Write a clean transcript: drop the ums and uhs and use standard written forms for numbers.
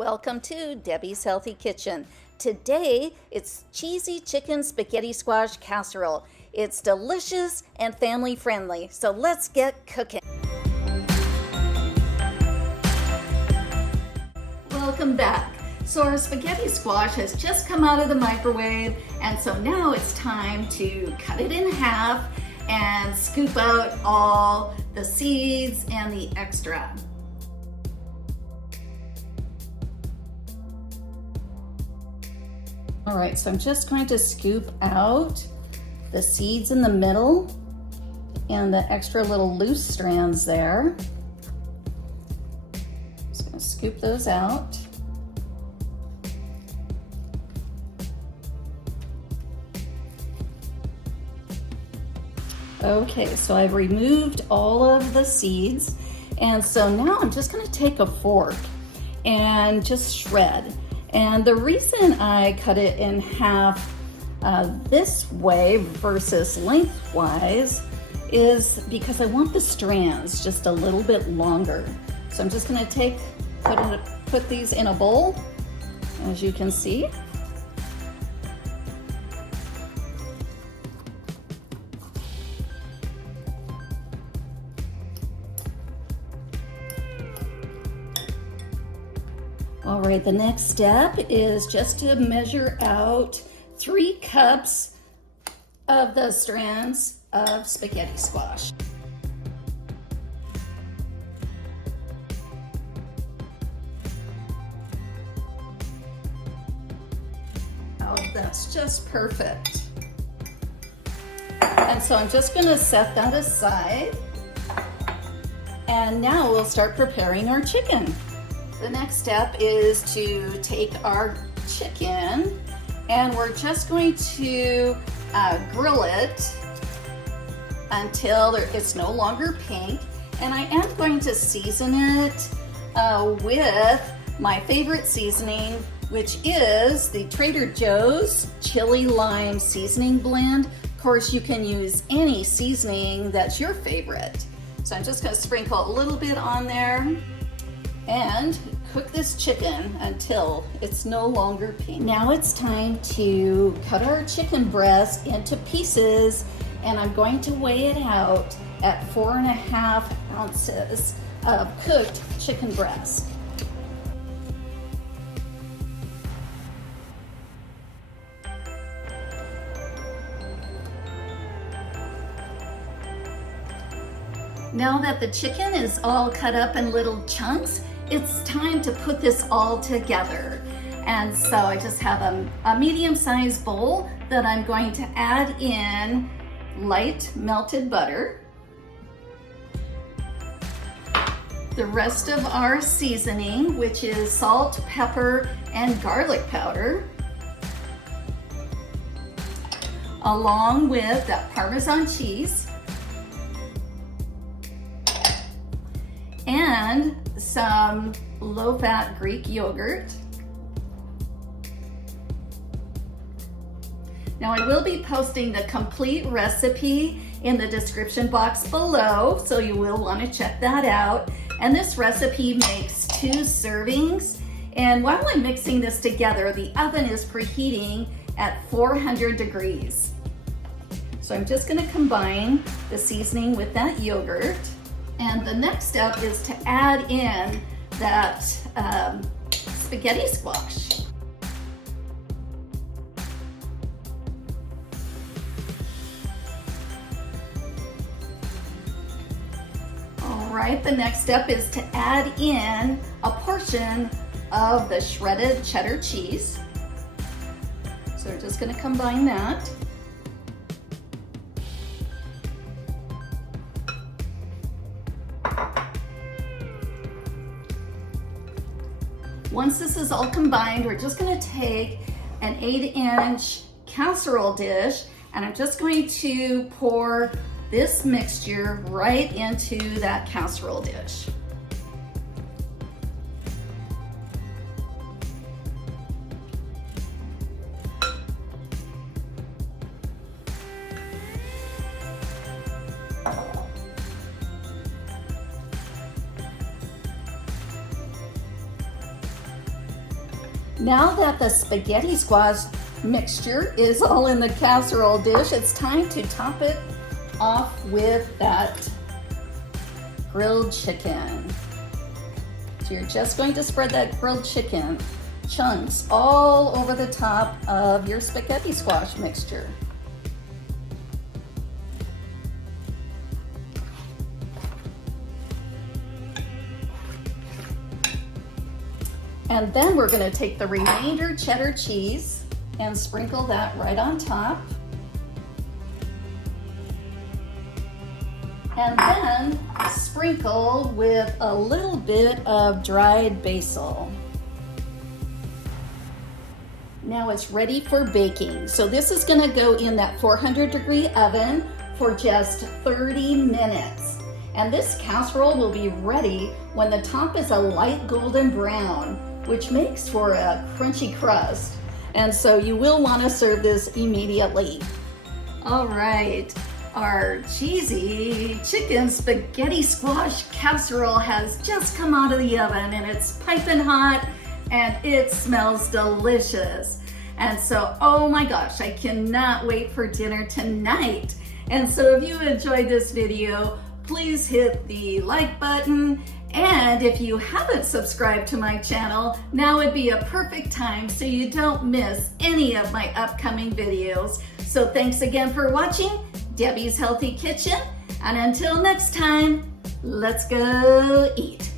Welcome to Debbie's Healthy Kitchen. Today, it's cheesy chicken spaghetti squash casserole. It's delicious and family friendly, so let's get cooking. Welcome back. So our spaghetti squash has just come out of the microwave, and so now it's time to cut it in half and scoop out all the seeds and the extra. All right, so I'm just going to scoop out the seeds in the middle and the extra little loose strands there. Just gonna scoop those out. Okay, so I've removed all of the seeds, and so now I'm just gonna take a fork and just shred. And the reason I cut it in half this way versus lengthwise is because I want the strands just a little bit longer. So I'm just gonna put these in a bowl, as you can see. All right, the next step is just to measure out 3 cups of the strands of spaghetti squash. Oh, that's just perfect. And so I'm just gonna set that aside. And now we'll start preparing our chicken. The next step is to take our chicken and we're just going to grill it until it's no longer pink. And I am going to season it with my favorite seasoning, which is the Trader Joe's Chili Lime Seasoning Blend. Of course, you can use any seasoning that's your favorite. So I'm just gonna sprinkle a little bit on there and cook this chicken until it's no longer pink. Now it's time to cut our chicken breast into pieces, and I'm going to weigh it out at 4.5 ounces of cooked chicken breast. Now that the chicken is all cut up in little chunks, it's time to put this all together. And so I just have a medium-sized bowl that I'm going to add in light melted butter, the rest of our seasoning, which is salt, pepper, and garlic powder, along with that Parmesan cheese, and some low-fat Greek yogurt. Now I will be posting the complete recipe in the description box below, so you will want to check that out. And this recipe makes 2 servings. And while I'm mixing this together, the oven is preheating at 400 degrees. So I'm just going to combine the seasoning with that yogurt. And the next step is to add in that spaghetti squash. All right, the next step is to add in a portion of the shredded cheddar cheese. So we're just going to combine that. Once this is all combined, we're just going to take an 8-inch casserole dish, and I'm just going to pour this mixture right into that casserole dish. Now that the spaghetti squash mixture is all in the casserole dish, it's time to top it off with that grilled chicken. So you're just going to spread that grilled chicken chunks all over the top of your spaghetti squash mixture. And then we're going to take the remainder cheddar cheese and sprinkle that right on top. And then sprinkle with a little bit of dried basil. Now it's ready for baking. So this is going to go in that 400-degree oven for just 30 minutes. And this casserole will be ready when the top is a light golden brown, which makes for a crunchy crust. And so you will want to serve this immediately. All right, our cheesy chicken spaghetti squash casserole has just come out of the oven, and it's piping hot and it smells delicious. And so, oh my gosh, I cannot wait for dinner tonight. And so if you enjoyed this video, please hit the like button. And if you haven't subscribed to my channel, now would be a perfect time so you don't miss any of my upcoming videos. So thanks again for watching Debbie's Healthy Kitchen. And until next time, let's go eat.